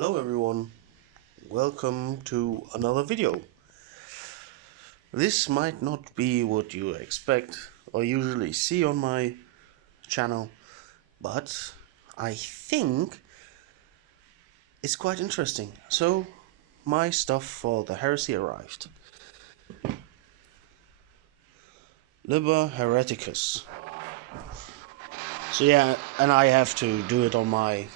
Hello everyone, welcome to another video. This might not be what you expect or usually see on my channel, but I think it's quite interesting. So, my stuff for the Heresy arrived. Liber Hereticus. So yeah, and I have to do it on my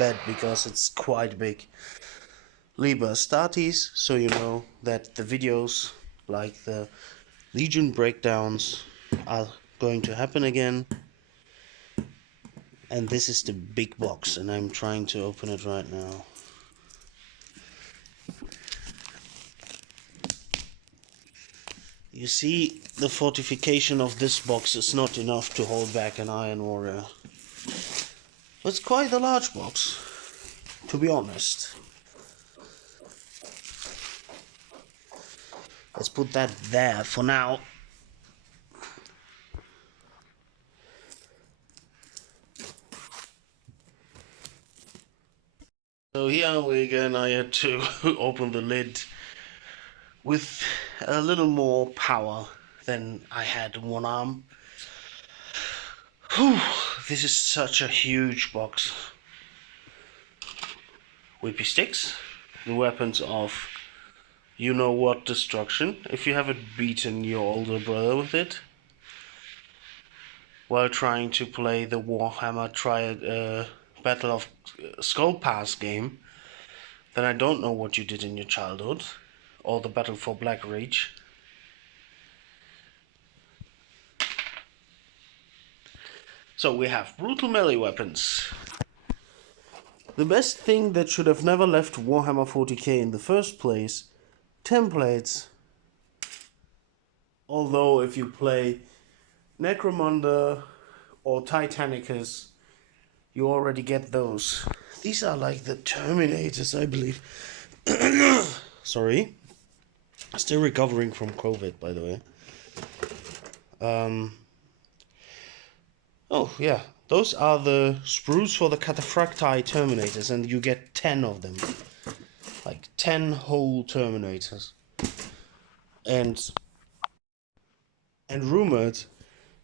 bed because it's quite big. Liber Statis, so you know that the videos like the Legion breakdowns are going to happen again. And this is the big box, and I'm trying to open it right now. You see, the fortification of this box is not enough to hold back an Iron Warrior. It's quite a large box, to be honest. Let's put that there for now. So here we again, I had to open the lid with a little more power than I had in one arm. Whew, this is such a huge box. Whippy sticks, the weapons of you know what destruction, if you haven't beaten your older brother with it while trying to play the Warhammer Battle of Skull Pass game, then I don't know what you did in your childhood, or the Battle for Black Reach. So we have brutal melee weapons. The best thing that should have never left Warhammer 40k in the first place, templates. Although if you play Necromunda or Titanicus, you already get those. These are like the Terminators, I believe. Sorry. Still recovering from COVID, by the way. Oh, yeah. Those are the sprues for the Cataphracti Terminators, and you get 10 of them. Like 10 whole Terminators. And rumored,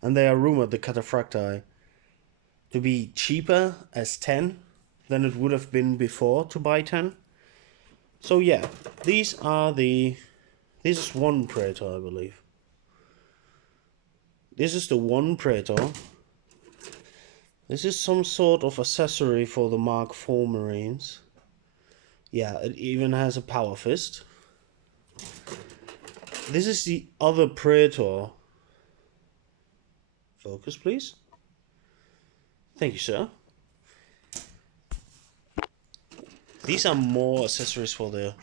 and they are rumored, the Cataphracti, to be cheaper as 10 than it would have been before to buy 10. So yeah, this is one Praetor, I believe. This is the one Praetor. This is some sort of accessory for the Mark IV Marines. Yeah, it even has a power fist. This is the other Praetor. Focus, please. Thank you, sir. These are more accessories for the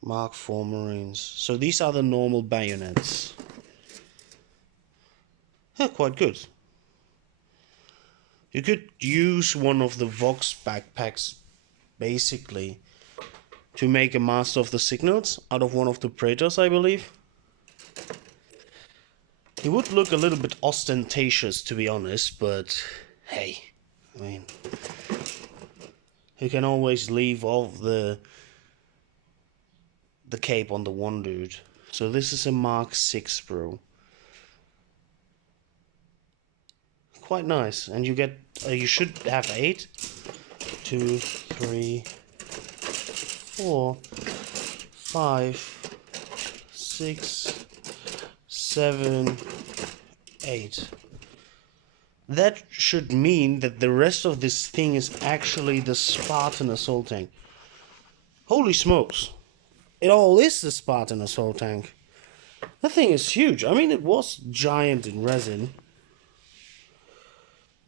Mark IV Marines. So these are the normal bayonets. Yeah, quite good. You could use one of the Vox backpacks, basically, to make a Master of the Signals out of one of the Praetors, I believe. He would look a little bit ostentatious, to be honest, but hey, I mean, you can always leave off the cape on the one dude. So this is a Mark VI bro. Quite nice, and you get you should have 8, 2, 3, 4, 5, 6, 7, 8. That should mean that the rest of this thing is actually the Spartan assault tank. Holy smokes, it all is the Spartan assault tank. That thing is huge. I mean, it was giant in resin.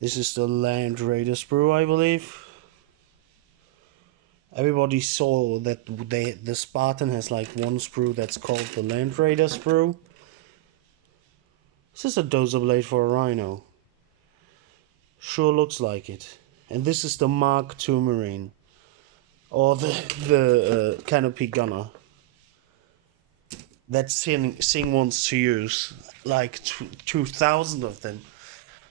This is the Land Raider sprue, I believe. Everybody saw that the Spartan has like one sprue that's called the Land Raider sprue. This is a dozer blade for a Rhino. Sure looks like it. And this is the Mark II Marine. Or the Canopy Gunner. That Sing wants to use. Like 2,000 of them.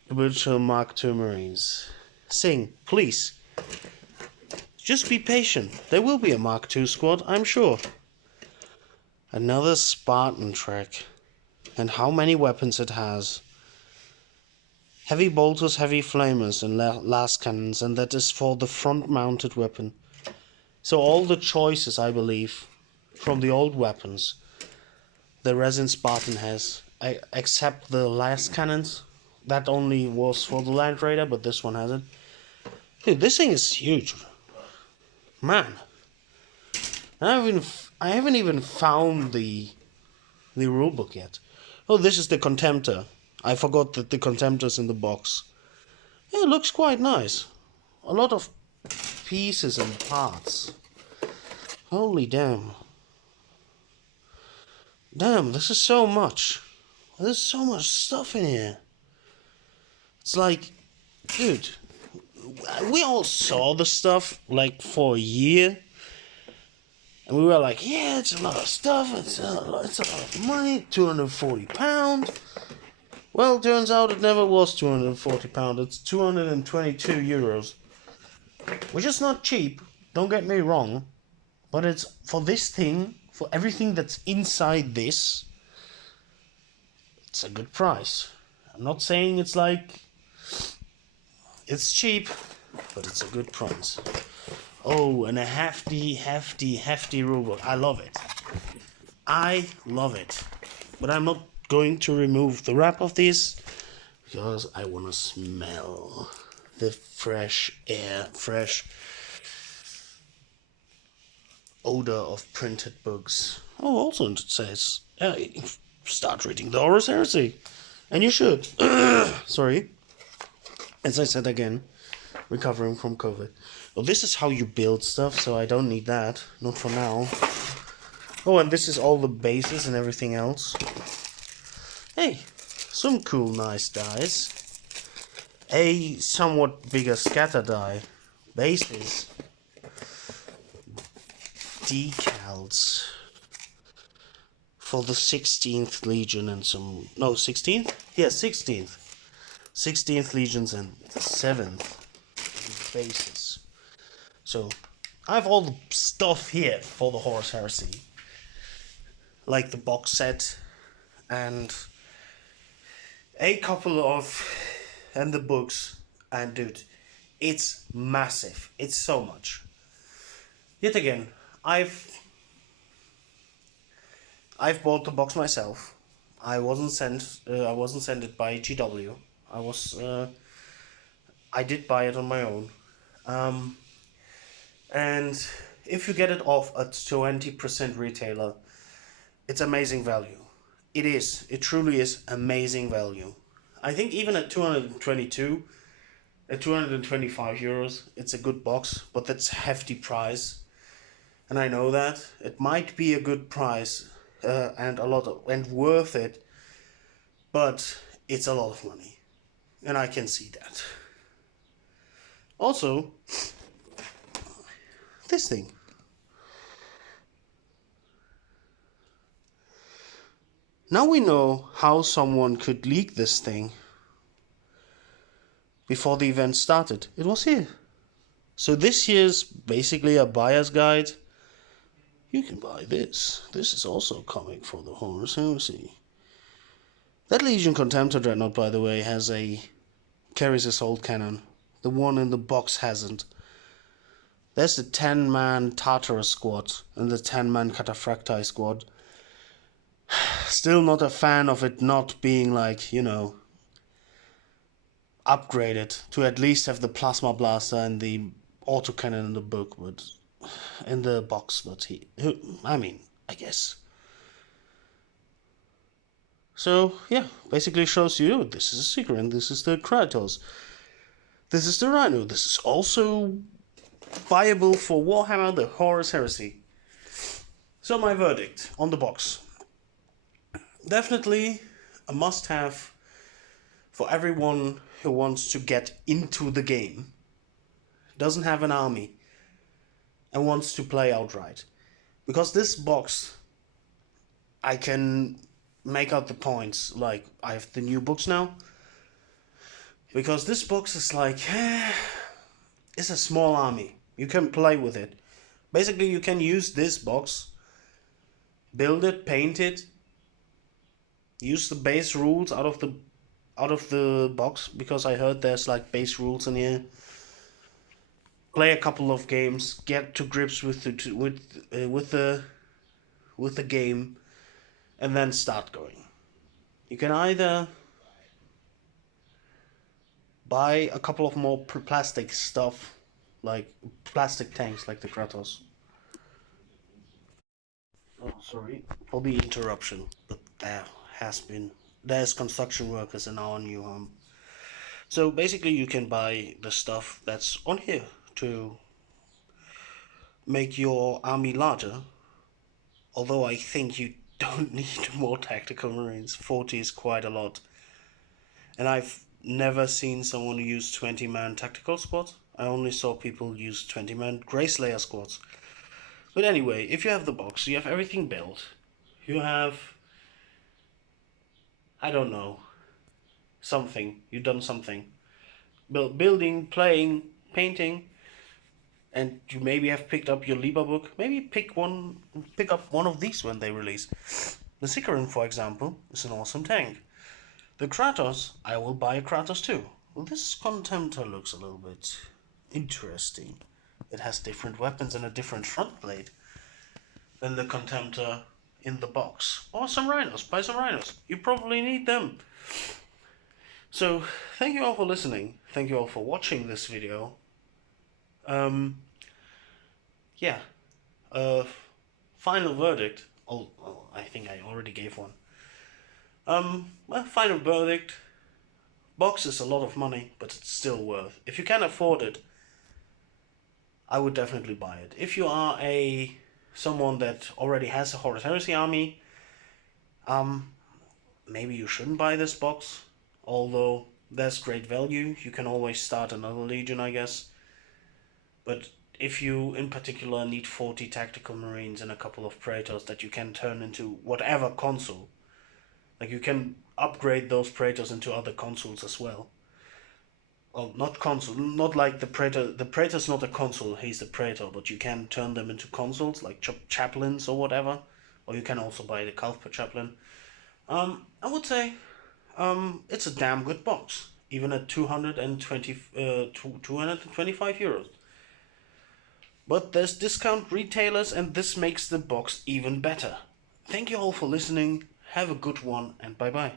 The virtual Mark II Marines. Sing, please. Just be patient. There will be a Mark II squad, I'm sure. Another Spartan track. And how many weapons it has. Heavy bolters, heavy flamers, and last cannons, and that is for the front-mounted weapon. So all the choices, I believe, from the old weapons, the resin Spartan has, except the last cannons. That only was for the Land Raider, but this one has it. Dude, this thing is huge. Man. I haven't even found the rulebook yet. Oh, this is the Contemptor. I forgot that the Contemptor's in the box. Yeah, it looks quite nice. A lot of pieces and parts. Holy damn. Damn, this is so much. There's so much stuff in here. It's like, dude, we all saw the stuff like for a year. And we were like, yeah, it's a lot of stuff, it's a lot of money, £240. Well, turns out it never was £240, it's €222. Which is not cheap, don't get me wrong. But it's, for this thing, for everything that's inside this, it's a good price. I'm not saying it's like, it's cheap, but it's a good price. Oh, and a hefty rulebook. I love it. I love it. But I'm not going to remove the wrap of this because I want to smell the fresh air, fresh odor of printed books. Oh, also it says, start reading the Horus Heresy. And you should. Sorry. As I said again, recovering from COVID. Well, this is how you build stuff, so I don't need that. Not for now. Oh, and this is all the bases and everything else. Hey, some cool, nice dies. A somewhat bigger scatter die. Bases. Decals. For the 16th Legion and some... No, 16th? Yeah, 16th. 16th Legions and 7th bases. So, I have all the stuff here for the Horus Heresy. Like the box set and a couple of... and the books. And dude, it's massive. It's so much. Yet again, I've bought the box myself. I wasn't sent it by GW. I did buy it on my own. And if you get it off at 20% retailer, it's amazing value. It is. It truly is amazing value. I think even at 222, at 225 euros, it's a good box, but that's a hefty price. And I know that. It might be a good price and worth it, but it's a lot of money. And I can see that. Also, this thing. Now we know how someone could leak this thing before the event started. It was here. So this here's basically a buyer's guide. You can buy this. This is also comic for the Horus Heresy. That Legion Contemptor Dreadnought, by the way, carries assault cannon. The one in the box hasn't. There's the 10-man Tartarus squad and the 10-man Cataphracti squad. Still not a fan of it not being like, you know, upgraded to at least have the plasma blaster and the autocannon in the book, but in the box, but I guess. So yeah, basically shows you this is a secret, and this is the Kratos. This is the Rhino. This is also viable for Warhammer the Horus Heresy. So my verdict on the box. Definitely a must-have for everyone who wants to get into the game, doesn't have an army, and wants to play outright. Because this box, I can make out the points, like I have the new books now. Because this box is like, it's a small army. You can play with it. Basically, you can use this box, build it, paint it, use the base rules out of the box, because I heard there's like base rules in here. Play a couple of games, get to grips with the game, and then start going. You can either buy a couple of more plastic stuff, like plastic tanks, like the Kratos. Oh, sorry for the interruption, but there's construction workers in our new home. So basically, you can buy the stuff that's on here to make your army larger. Although I think you don't need more tactical marines. 40 is quite a lot. And I've never seen someone use 20-man tactical squads. I only saw people use 20-man Greyslayer squads. But anyway, if you have the box, you have everything built. You have, I don't know, something. You've done something. Building, playing, painting, and you maybe have picked up your Liber book. Maybe pick up one of these when they release. The Sicaran, for example, is an awesome tank. The Kratos, I will buy a Kratos too. Well, this Contemptor looks a little bit interesting. It has different weapons and a different front blade than the Contemptor in the box. Or some Rhinos. Buy some Rhinos. You probably need them. So, thank you all for listening. Thank you all for watching this video. Yeah. Final verdict. Oh, I think I already gave one. Well, final verdict. Box is a lot of money, but it's still worth. If you can afford it, I would definitely buy it. If you are someone that already has a Horus Heresy army, maybe you shouldn't buy this box. Although there's great value, you can always start another legion, I guess. But if you in particular need 40 tactical marines and a couple of praetors that you can turn into whatever console, like you can upgrade those praetors into other consoles as well. Well, not console, not like the praetor. The praetor's not a console, he's the praetor, but you can turn them into consoles, like chaplains or whatever. Or you can also buy the Calf per chaplain. I would say it's a damn good box, even at 225 euros. But there's discount retailers, and this makes the box even better. Thank you all for listening. Have a good one, and bye bye.